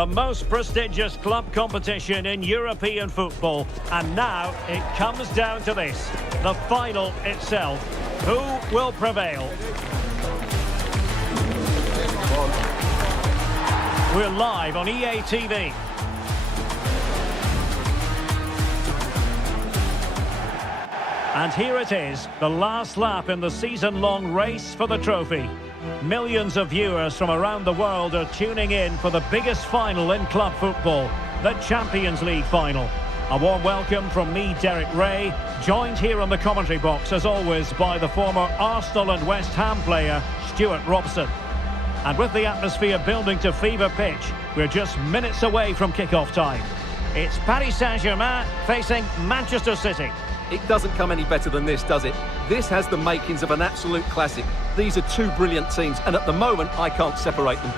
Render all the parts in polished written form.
the most prestigious club competition in European football. And now it comes down to this, the final itself. Who will prevail? We're live on EA TV. And here it is, the last lap in the season-long race for the trophy. Millions of viewers from around the world are tuning in for the biggest final in club football, the Champions League final. A warm welcome from me, Derek Ray, joined here on the commentary box, as always, by the former Arsenal and West Ham player, Stuart Robson. And with the atmosphere building to fever pitch, we're just minutes away from kick-off time. It's Paris Saint-Germain facing Manchester City. It doesn't come any better than this, does it? This has the makings of an absolute classic. These are two brilliant teams, and at the moment, I can't separate them.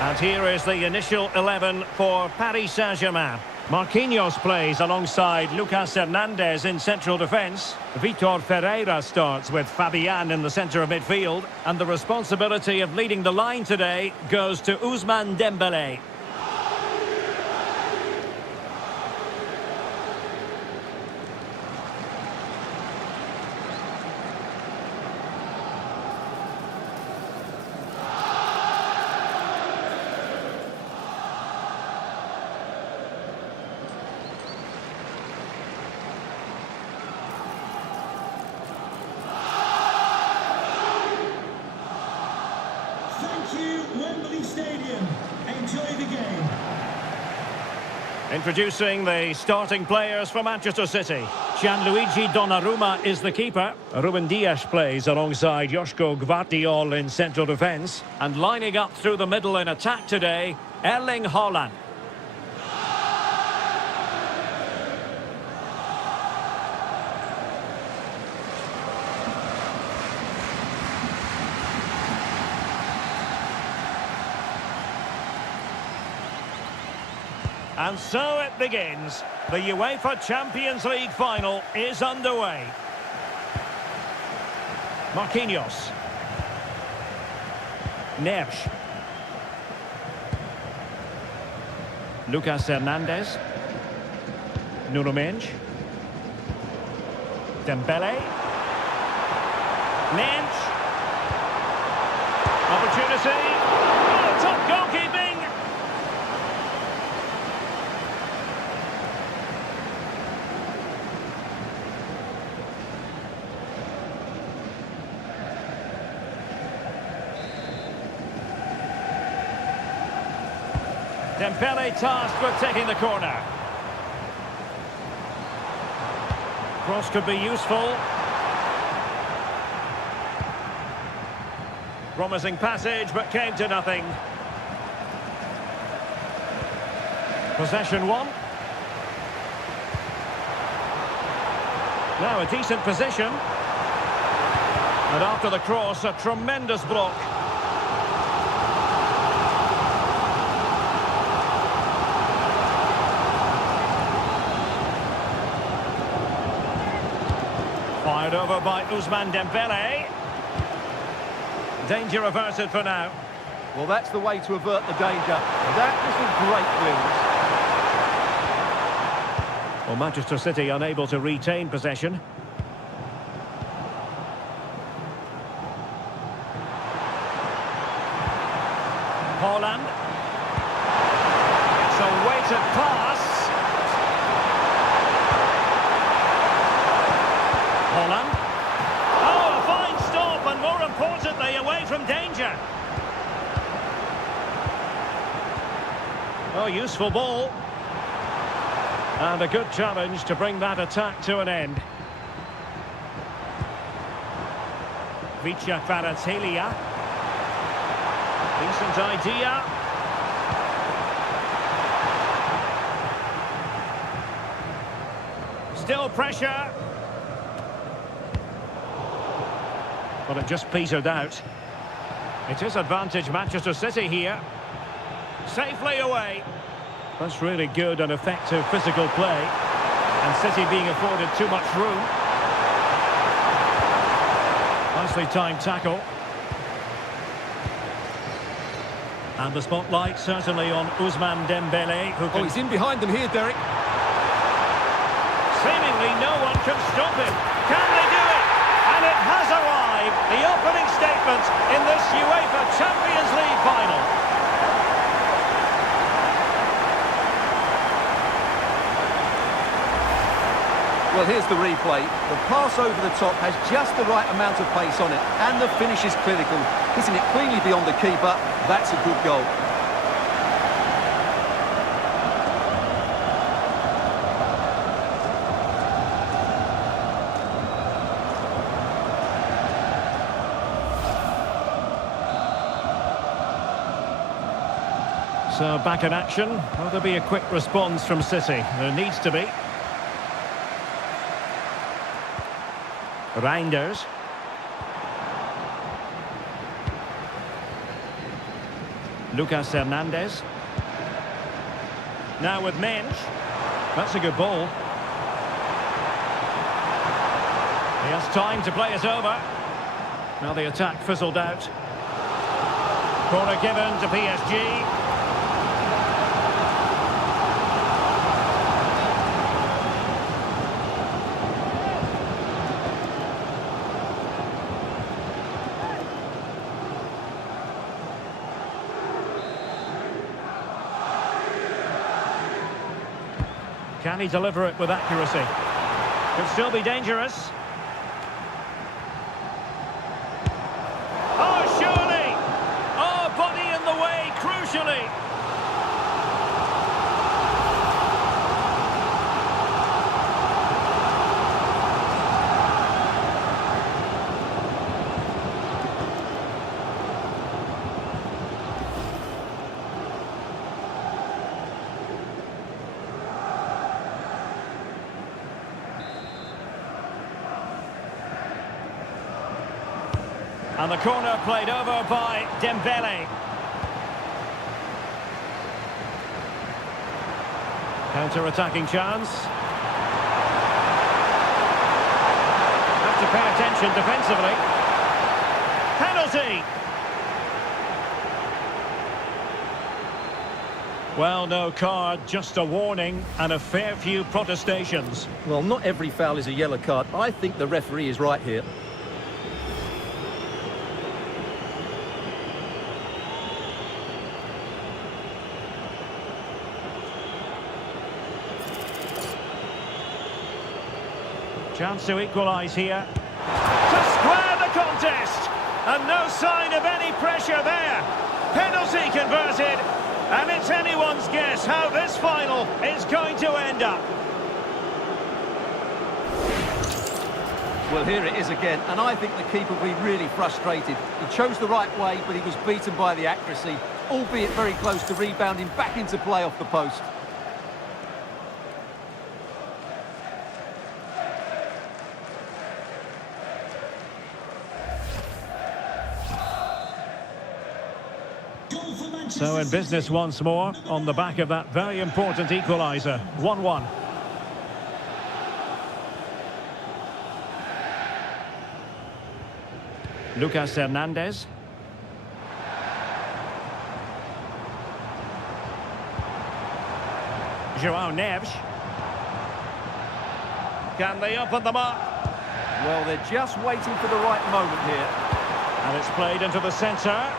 And here is the initial 11 for Paris Saint-Germain. Marquinhos plays alongside Lucas Hernandez in central defence. Vitor Ferreira starts with Fabian in the centre of midfield. And the responsibility of leading the line today goes to Ousmane Dembélé. Stadium. Enjoy the game. Introducing the starting players for Manchester City. Gianluigi Donnarumma is the keeper. Ruben Dias plays alongside Joško Gvardiol in central defence. And lining up through the middle in attack today, Erling Haaland. And so it begins. The UEFA Champions League final is underway. Marquinhos. Neves. Lucas Hernandez. Nuno Mendes. Dembele. Mendes. Opportunity. Oh, top goalkeeping. Dembele tasked with taking the corner. Cross could be useful. Promising passage, but came to nothing. Possession one. Now a decent position. And after the cross, a tremendous block. Fired over by Ousmane Dembele. Danger averted for now. Well, that's the way to avert the danger. That was a great clearance. Well, Manchester City unable to retain possession. Haaland. It's a weighted pass. Haaland. Oh, a fine stop, and more importantly, away from danger. Oh, useful ball. And a good challenge to bring that attack to an end. Vicha Kvaratskhelia. Decent idea. Still pressure. But it just petered out. It is advantage Manchester City here. Safely away. That's really good and effective physical play. And City being afforded too much room. Nicely timed tackle. And the spotlight certainly on Ousmane Dembele, who can... Oh, he's in behind them here, Derek. Seemingly no one can stop him. Can they do it? And it has arrived. The opening statement in this UEFA Champions League final. Well, here's the replay. The pass over the top has just the right amount of pace on it, and the finish is clinical. Hitting it cleanly beyond the keeper, that's a good goal. So back in action. Will there be a quick response from City? There needs to be. Reinders. Lucas Hernandez. Now with Mensch. That's a good ball. He has time to play it over. Now the attack fizzled out. Corner given to PSG. Can he deliver it with accuracy? Could still be dangerous. Oh, surely! Oh, body in the way, crucially. And the corner played over by Dembele. Counter-attacking chance. Have to pay attention defensively. Penalty! Well, no card, just a warning and a fair few protestations. Well, not every foul is a yellow card. I think the referee is right here. Chance to equalise here. To square the contest! And no sign of any pressure there. Penalty converted. And it's anyone's guess how this final is going to end up. Well, here it is again, and I think the keeper will be really frustrated. He chose the right way, but he was beaten by the accuracy, albeit very close to rebounding back into play off the post. So in business once more, on the back of that very important equaliser. 1-1. Lucas Hernandez. João Neves. Can they open them up? Well, they're just waiting for the right moment here. And it's played into the centre.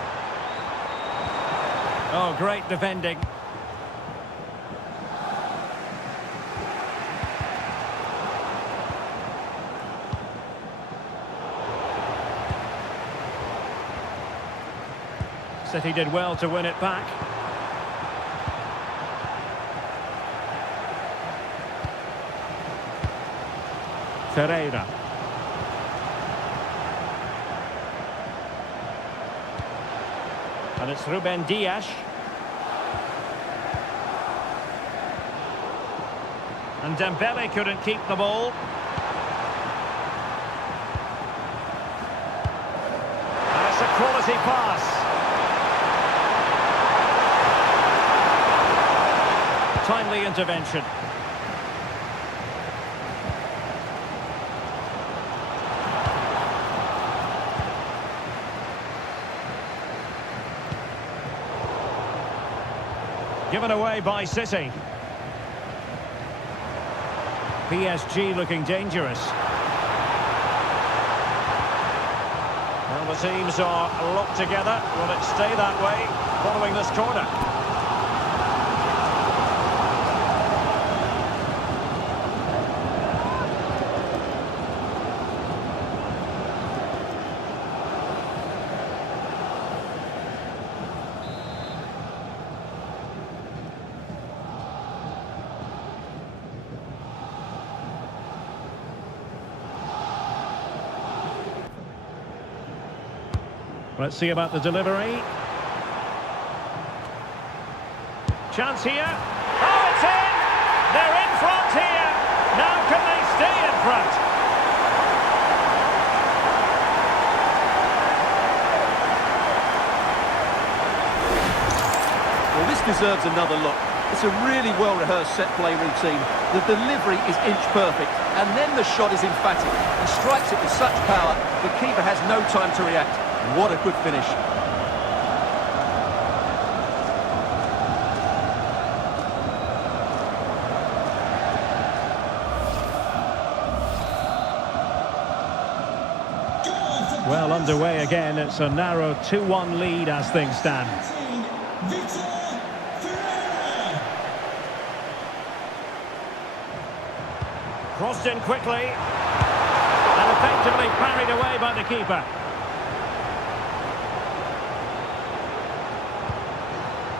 Oh, great defending. City did well to win it back. Ferreira. And it's Ruben Dias. And Dembele couldn't keep the ball. And it's a quality pass. Timely intervention. Given away by City. PSG looking dangerous. Well, the teams are locked together. Will it stay that way following this corner? Let's see about the delivery. Chance here. Oh, it's in! They're in front here! Now can they stay in front? Well, this deserves another look. It's a really well-rehearsed set-play routine. The delivery is inch-perfect, and then the shot is emphatic. He strikes it with such power, the keeper has no time to react. What a good finish. Well, underway again. It's a narrow 2-1 lead as things stand. Crossed in quickly. And effectively parried away by the keeper.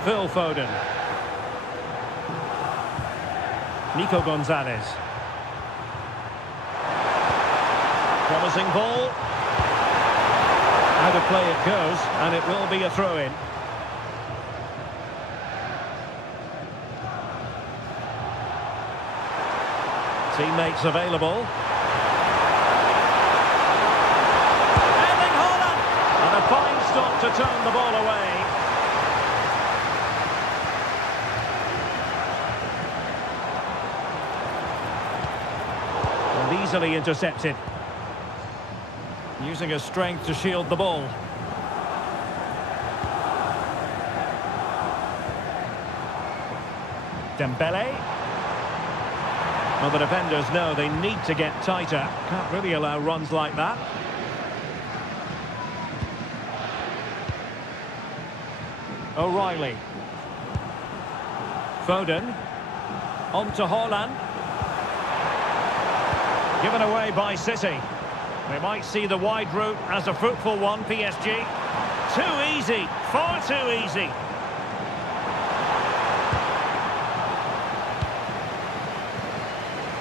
Phil Foden. Nico Gonzalez. Promising ball. Out of play it goes, and it will be a throw-in. Teammates available. Erling Haaland! And a fine stop to turn the ball away. And easily intercepted. Using his strength to shield the ball. Dembele. Well, the defenders know they need to get tighter. Can't really allow runs like that. O'Reilly. Foden. On to Haaland. Given away by City. We might see the wide route as a fruitful one, PSG. Too easy, far too easy.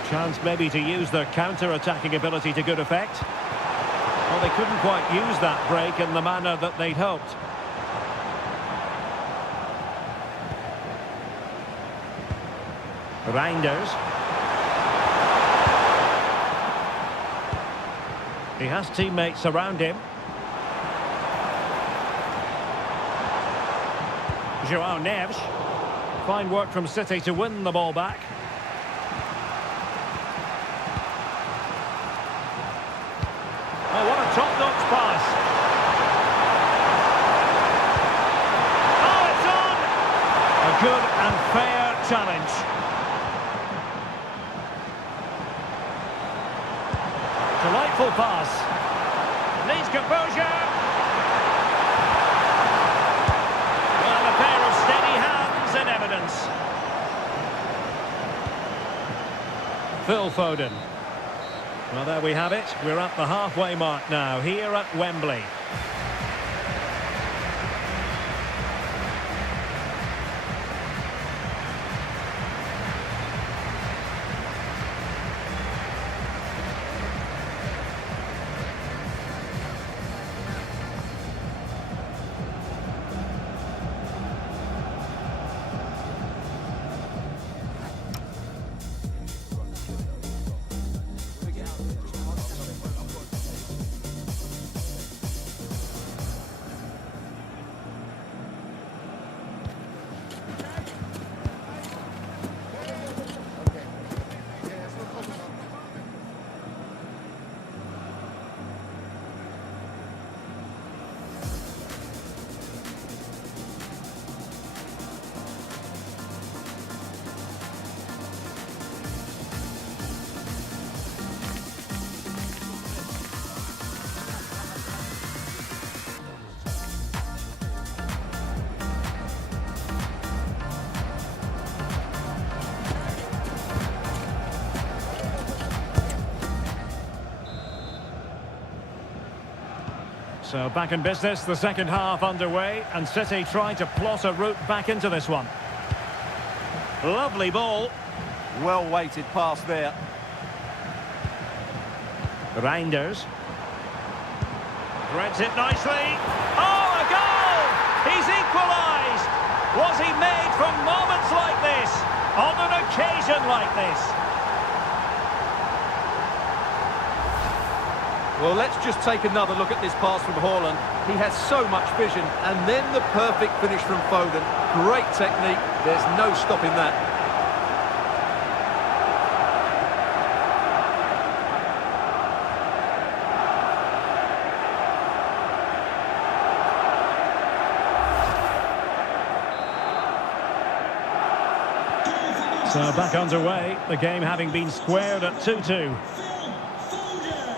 Chance maybe to use their counter-attacking ability to good effect. Well, they couldn't quite use that break in the manner that they'd hoped. Reinders. He has teammates around him. João Neves. Fine work from City to win the ball back. Oh, what a top-notch pass. Oh, it's on! A good and fair challenge. Delightful pass. Needs composure. Well, a pair of steady hands in evidence. Phil Foden. Well, there we have it. We're at the halfway mark now, here at Wembley. So back in business, the second half underway, and City trying to plot a route back into this one. Lovely ball. Well-weighted pass there. Reinders. Threads it nicely. Oh, a goal! He's equalised! Was he made from moments like this? On an occasion like this? Well, let's just take another look at this pass from Haaland. He has so much vision, and then the perfect finish from Foden. Great technique, there's no stopping that. So back underway, the game having been squared at 2-2.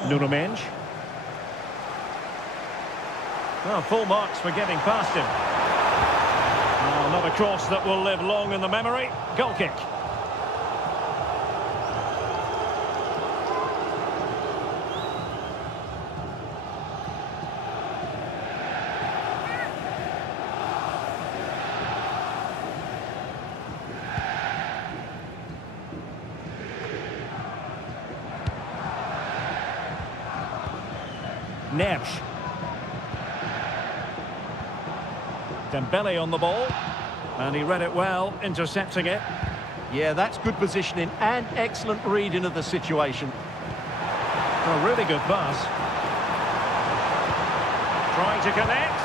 Nuno Mendes. Well, full marks for getting past him. Oh, not a cross that will live long in the memory. Goal kick. Neves. Dembele on the ball. And he read it well, intercepting it. Yeah, that's good positioning and excellent reading of the situation. A really good pass. Trying to connect.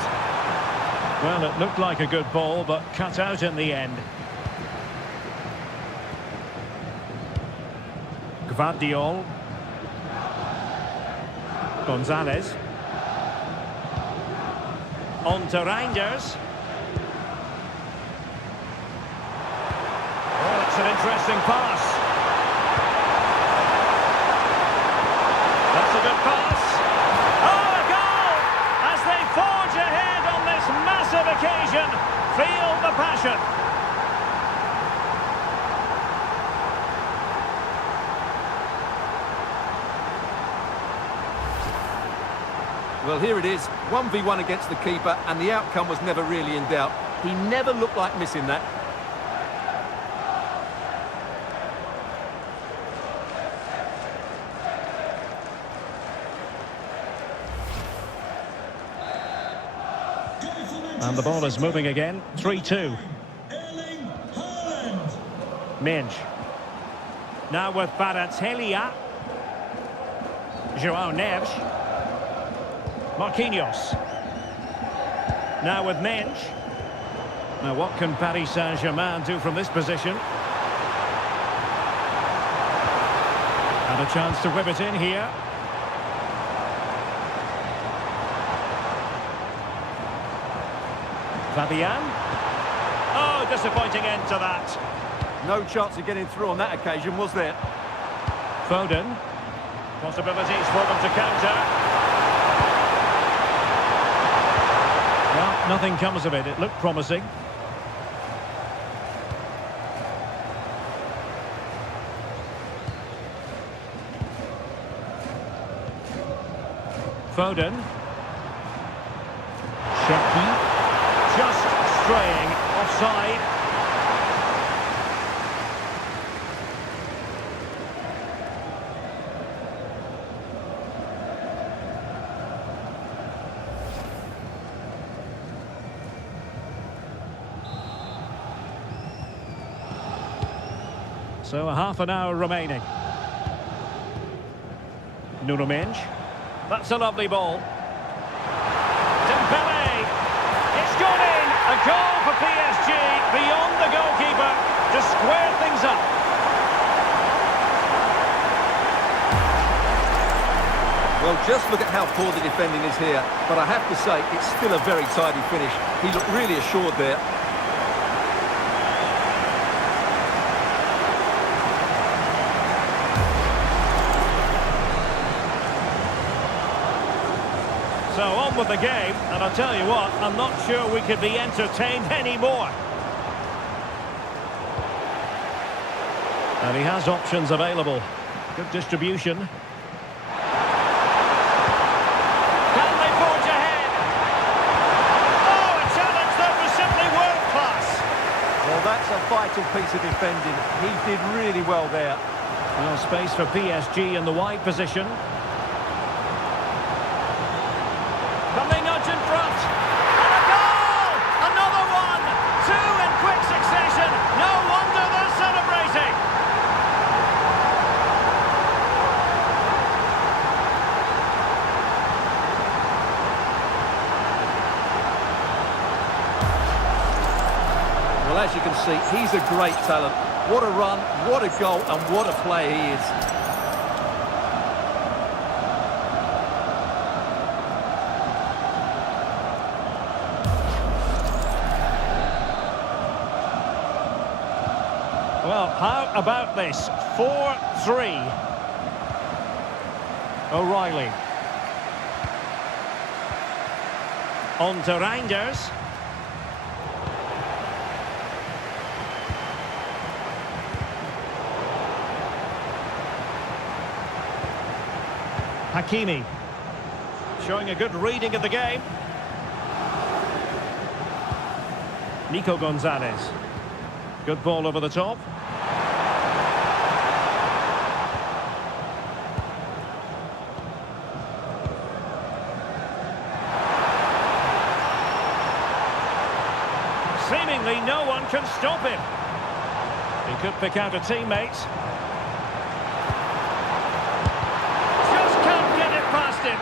Well, it looked like a good ball, but cut out in the end. Gvardiol. Gonzalez. On to Reinders. Oh, it's an interesting pass. That's a good pass. Oh, a goal! As they forge ahead on this massive occasion. Feel the passion. Well, here it is, 1v1 against the keeper, and the outcome was never really in doubt. He never looked like missing that. And the ball is moving again, 3-2. Mendes. Now with Kvaratskhelia. João Neves. Marquinhos. Now with Mendes. Now what can Paris Saint-Germain do from this position? And a chance to whip it in here. Fabian. Oh, disappointing end to that. No chance of getting through on that occasion, was there? Foden. Possibilities for them to counter. Well, nothing comes of it. It looked promising. Foden. Shaki. Just straying offside. So a half an hour remaining. Nuno Mendes. That's a lovely ball. Dembele. It's gone in. A goal for PSG beyond the goalkeeper to square things up. Well, just look at how poor the defending is here. But I have to say, it's still a very tidy finish. He looked really assured there. So on with the game, and I'll tell you what, I'm not sure we could be entertained anymore. And he has options available. Good distribution. Can they forge ahead? vital piece of defending. He did really well there. Well, space for PSG in the wide position. Can they nudge in front? And a goal! Another one! Two in quick succession. No wonder they're celebrating. Well, as you can see, he's a great talent. What a run, what a goal, and what a player he is. Well, how about this? 4-3. O'Reilly. On to Reinders. Hakimi. Showing a good reading of the game. Nico Gonzalez. Good ball over the top. Seemingly no one can stop him. He could pick out a teammate. Just can't get it past him.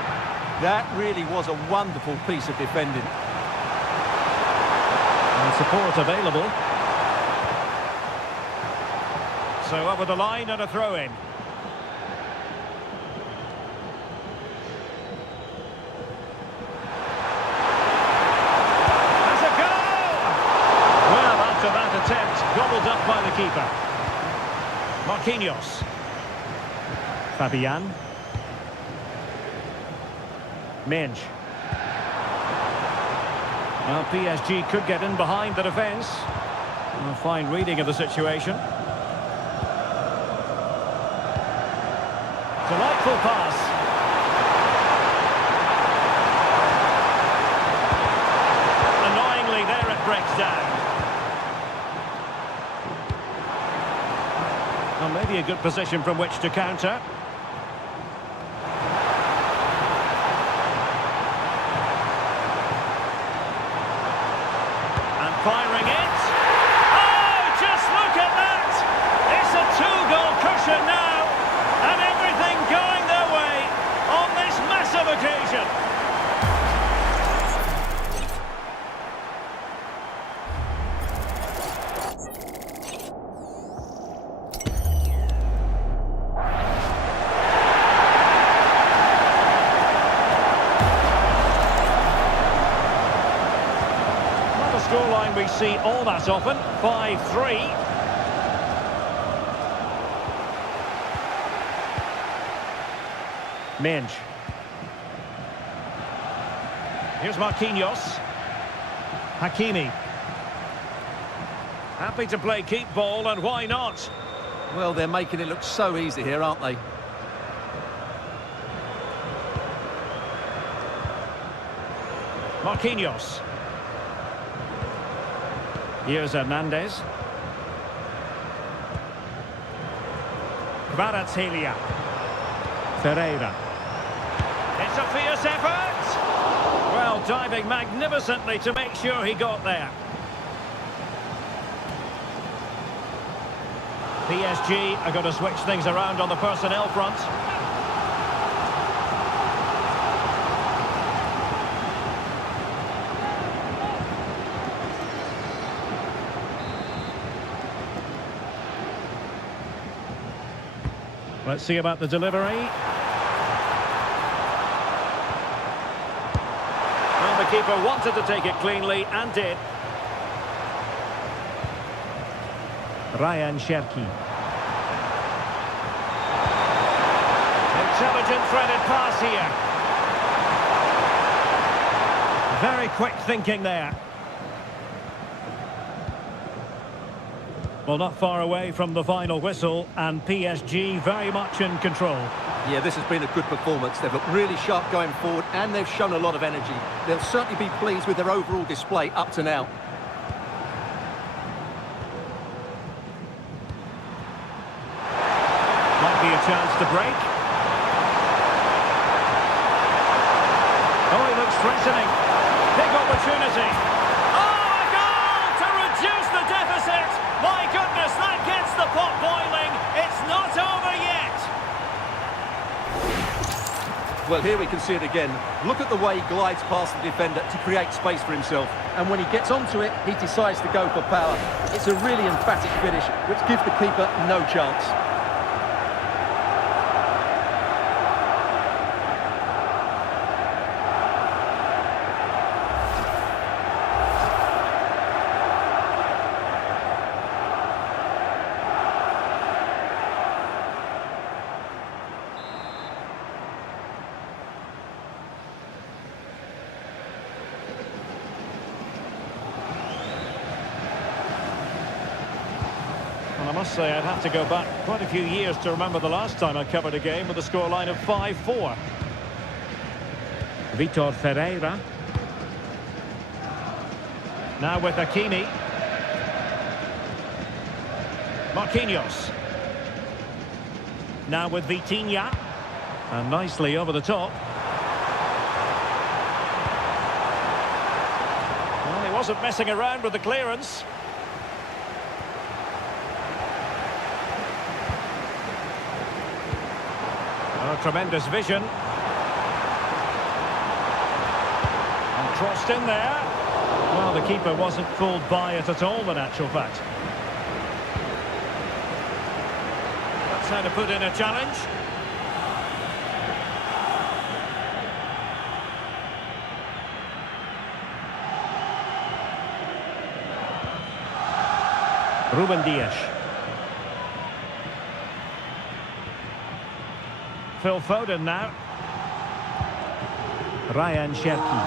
That really was a wonderful piece of defending. And support available. So over the line and a throw-in. That's a goal! Well, after that attempt, gobbled up by the keeper. Marquinhos. Fabian. Minge. Well, PSG could get in behind the defence. A fine reading of the situation. Delightful pass. Annoyingly, there it breaks down. Well, maybe a good position from which to counter. And firing it. Oh, just look at that! It's a two-goal cushion now. And everything going their way on this massive occasion. Not a scoreline we see all that often. 5-3. Minge. Here's Marquinhos. Hakimi. Happy to play keep ball, and why not? Well, they're making it look so easy here, aren't they? Marquinhos. Here's Hernandez. Kvaratskhelia. Ferreira. It's a fierce effort! Well, diving magnificently to make sure he got there. PSG are going to switch things around on the personnel front. Let's see about the delivery. Well, the keeper wanted to take it cleanly and did. Ryan Cherki. Intelligent threaded pass here. Very quick thinking there. Well, not far away from the final whistle, and PSG very much in control. Yeah, this has been a good performance. They've looked really sharp going forward, and they've shown a lot of energy. They'll certainly be pleased with their overall display up to now. chance to break. Oh, he looks threatening. Big opportunity. Oh, a goal to reduce the deficit. My goodness, that gets the pot boiling. It's not over yet. Well, here we can see it again. Look at the way he glides past the defender to create space for himself. And when he gets onto it, he decides to go for power. It's a really emphatic finish, which gives the keeper no chance. And I must say, I'd have to go back quite a few years to remember the last time I covered a game with a scoreline of 5-4. Vitor Ferreira. Now with Hakimi. Marquinhos. Now with Vitinha. And nicely over the top. Well, he wasn't messing around with the clearance. Oh, tremendous vision. And crossed in there. Well, the keeper wasn't fooled by it at all, in actual fact. That's how to put in a challenge. Ruben Dias. Phil Foden now. Ryan Cherki.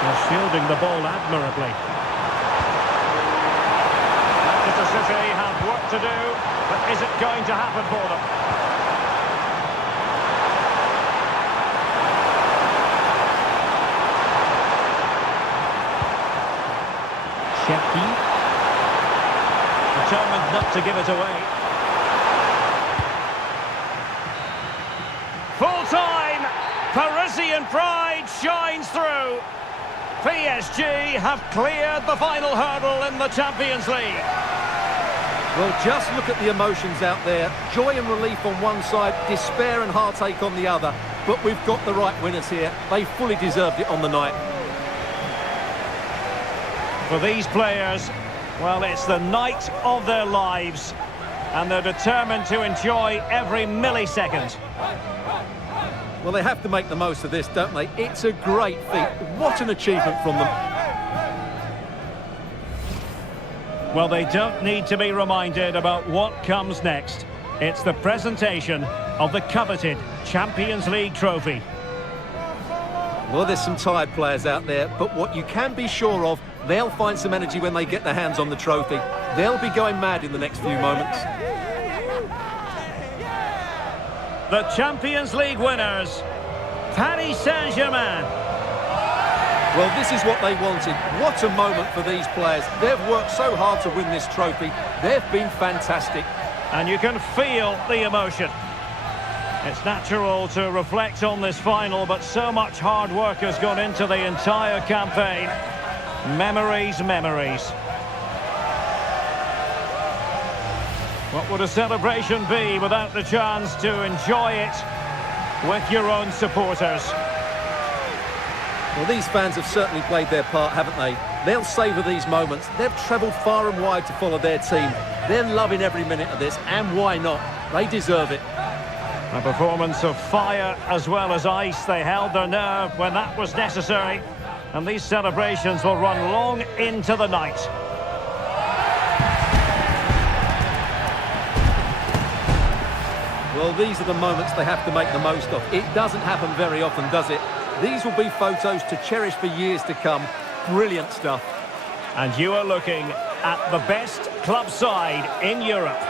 They're shielding the ball admirably. Manchester City have work to do, but is it going to happen for them? Cherki. Determined not to give it away. Full-time, Parisian pride shines through. PSG have cleared the final hurdle in the Champions League. Well, just look at the emotions out there. Joy and relief on one side, despair and heartache on the other. But we've got the right winners here. They fully deserved it on the night. For these players, well, it's the night of their lives. And they're determined to enjoy every millisecond. Well, they have to make the most of this, don't they? It's a great feat. What an achievement from them. Well, they don't need to be reminded about what comes next. It's the presentation of the coveted Champions League trophy. Well, there's some tired players out there, but what you can be sure of, they'll find some energy when they get their hands on the trophy. They'll be going mad in the next few moments. The Champions League winners, Paris Saint-Germain. Well, this is what they wanted. What a moment for these players. They've worked so hard to win this trophy. They've been fantastic. And you can feel the emotion. It's natural to reflect on this final, but so much hard work has gone into the entire campaign. Memories, memories. What would a celebration be without the chance to enjoy it with your own supporters? Well, these fans have certainly played their part, haven't they? They'll savour these moments. They've travelled far and wide to follow their team. They're loving every minute of this, and why not? They deserve it. A performance of fire as well as ice. They held their nerve when that was necessary. And these celebrations will run long into the night. Well, these are the moments they have to make the most of. It doesn't happen very often, does it? These will be photos to cherish for years to come. Brilliant stuff. And you are looking at the best club side in Europe.